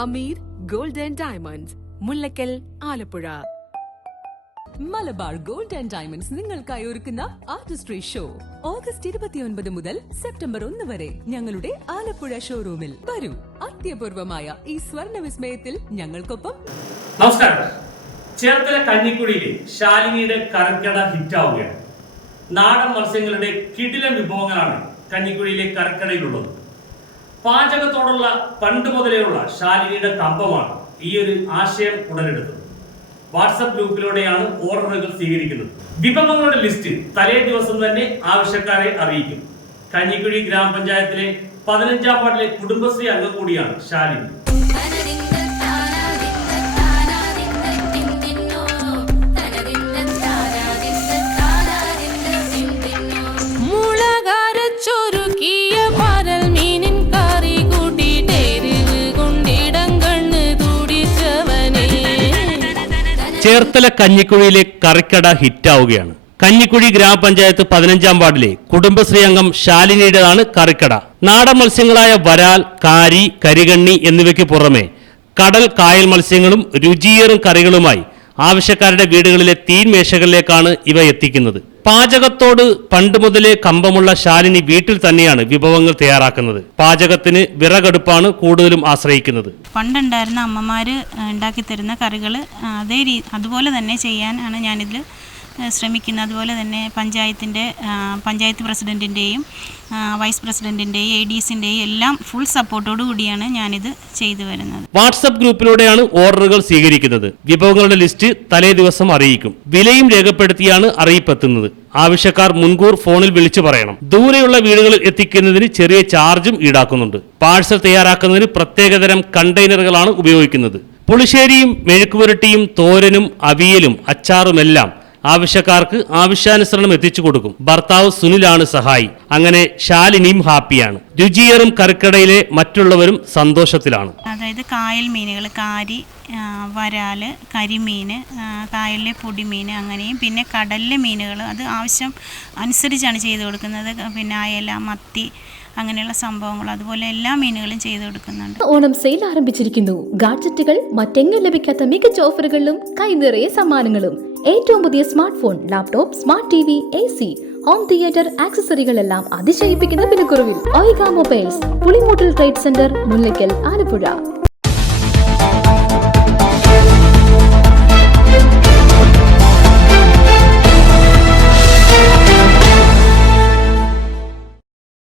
Hameed gold and diamonds Mullakkal Alappuzha. Malabar gold and diamonds നിങ്ങൾക്കായി ഒരുക്കുന്ന Artistry show. August ഇരുപത്തിയൊൻപത് മുതൽ September ഒന്ന് വരെ ഞങ്ങളുടെ ആലപ്പുഴ ഷോറൂമിൽ വരൂ. അത്യപൂർവമായ ഈ സ്വർണ വിസ്മയത്തിൽ ഞങ്ങൾക്കൊപ്പം നമസ്കാരം. ചേർത്തല കഞ്ഞിക്കുഴിയിലെ ശാലിനിയുടെ കരക്കട ഹിറ്റാവുകയാണ്. നാടൻ മത്സ്യങ്ങളുടെ കിടിലൻ വിഭവങ്ങളാണ് കഞ്ഞിക്കുഴിയിലെ കരക്കടയിലുള്ളത്. പാചകത്തോടുള്ള പണ്ട് മുതലേയുള്ള ശാലിനിയുടെ കമ്പമാണ് ഈ ഒരു ആശയം ഉടലെടുത്തത്. വാട്സപ്പ് ഗ്രൂപ്പിലൂടെയാണ് ഓർഡറുകൾ സ്വീകരിക്കുന്നത്. വിഭവങ്ങളുടെ ലിസ്റ്റ് തലേ ദിവസം തന്നെ ആവശ്യക്കാരെ അറിയിക്കും. കഞ്ഞിക്കുഴി ഗ്രാമപഞ്ചായത്തിലെ പതിനഞ്ചാം വാർഡിലെ കുടുംബശ്രീ അംഗം കൂടിയാണ് ശാലിനി. ചേർത്തല കഞ്ഞിക്കുഴിയിലെ കറിക്കട ഹിറ്റാവുകയാണ്. കഞ്ഞിക്കുഴി ഗ്രാമപഞ്ചായത്ത് പതിനഞ്ചാം വാർഡിലെ കുടുംബശ്രീ അംഗം ശാലിനിയുടേതാണ് കറിക്കട. നാടൻ മത്സ്യങ്ങളായ വരാൽ കാരി കരികണ്ണി എന്നിവയ്ക്ക് പുറമെ കടൽ കായൽ മത്സ്യങ്ങളും രുചിയേറും കറികളുമായി ആവശ്യക്കാരുടെ വീടുകളിലെ തീൻ മേശകളിലേക്കാണ് ഇവ എത്തിക്കുന്നത്. പാചകത്തോട് പണ്ട് മുതലേ കമ്പമുള്ള ശാലിനി വീട്ടിൽ തന്നെയാണ് വിഭവങ്ങൾ തയ്യാറാക്കുന്നത്. പാചകത്തിന് വിറകടുപ്പാണ് കൂടുതലും ആശ്രയിക്കുന്നത്. പണ്ടുണ്ടായിരുന്ന അമ്മമാര് ഉണ്ടാക്കി തരുന്ന കറികൾ അതേ രീ അതുപോലെ തന്നെ ചെയ്യാനാണ് ഞാനിതിൽ ശ്രമിക്കുന്നത് അതുപോലെ തന്നെ പഞ്ചായത്തിന്റെ പഞ്ചായത്ത് പ്രസിഡന്റിന്റെയും വൈസ് പ്രസിഡന്റിന്റെയും എ ഡി എസിന്റെയും എല്ലാം ഫുൾ സപ്പോർട്ടോടു കൂടിയാണ് ഞാനിത് ചെയ്തു വരുന്നത്. വാട്സപ്പ് ഗ്രൂപ്പിലൂടെയാണ് ഓർഡറുകൾ സ്വീകരിക്കുന്നത്. വിഭവങ്ങളുടെ ലിസ്റ്റ് തലേ ദിവസം അറിയിക്കും. വിലയും രേഖപ്പെടുത്തിയാണ് അറിയിപ്പെത്തുന്നത്. ആവശ്യക്കാർ മുൻകൂർ ഫോണിൽ വിളിച്ചു പറയണം. ദൂരെയുള്ള വീടുകളിൽ എത്തിക്കുന്നതിന് ചെറിയ ചാർജും ഈടാക്കുന്നുണ്ട്. പാഴ്സൽ തയ്യാറാക്കുന്നതിന് പ്രത്യേകതരം കണ്ടെയ്നറുകളാണ് ഉപയോഗിക്കുന്നത്. പുളിശ്ശേരിയും മെഴുക്കുപുരട്ടിയും തോരനും അവിയലും അച്ചാറുമെല്ലാം ആവശ്യക്കാർക്ക് ആവശ്യാനുസരണം എത്തിച്ചു കൊടുക്കും. ഭർത്താവ് സുനിലാണ് സഹായി. അങ്ങനെ ശാലിനിയും ഹാപ്പിയാണ്. രുചിയേറും കറിക്കടയിലെ മറ്റുള്ളവരും സന്തോഷത്തിലാണ്. അതായത് കായൽ മീനുകൾ കാരി വരാൽ വരാൽ കരിമീൻ കായലിലെ പൊടിമീൻ അങ്ങനെയും പിന്നെ കടലിലെ മീനുകൾ അത് ആവശ്യം അനുസരിച്ചാണ് ചെയ്തു കൊടുക്കുന്നത്. പിന്നെ അയല മത്തി അങ്ങനെയുള്ള സംഭവങ്ങൾ. അതുപോലെ എല്ലാ മീനുകളും ചെയ്തു കൊടുക്കുന്നുണ്ട്. ഓണം സെയിൽ ആരംഭിച്ചിരിക്കുന്നു. ഗാഡ്ജറ്റുകൾ മറ്റെങ്ങും ലഭിക്കാത്ത മികച്ച ഓഫറുകളിലും കൈനിറയെ സമ്മാനങ്ങളും. ഏറ്റവും പുതിയ smart phone laptop smart T V A C home theatre ആക്സസറികളെല്ലാം അതിശയിപ്പിക്കുന്ന വിലക്കുറവിൽ ഓയിഗ mobiles Pulimoottil trade centre Mullakkal Alappuzha.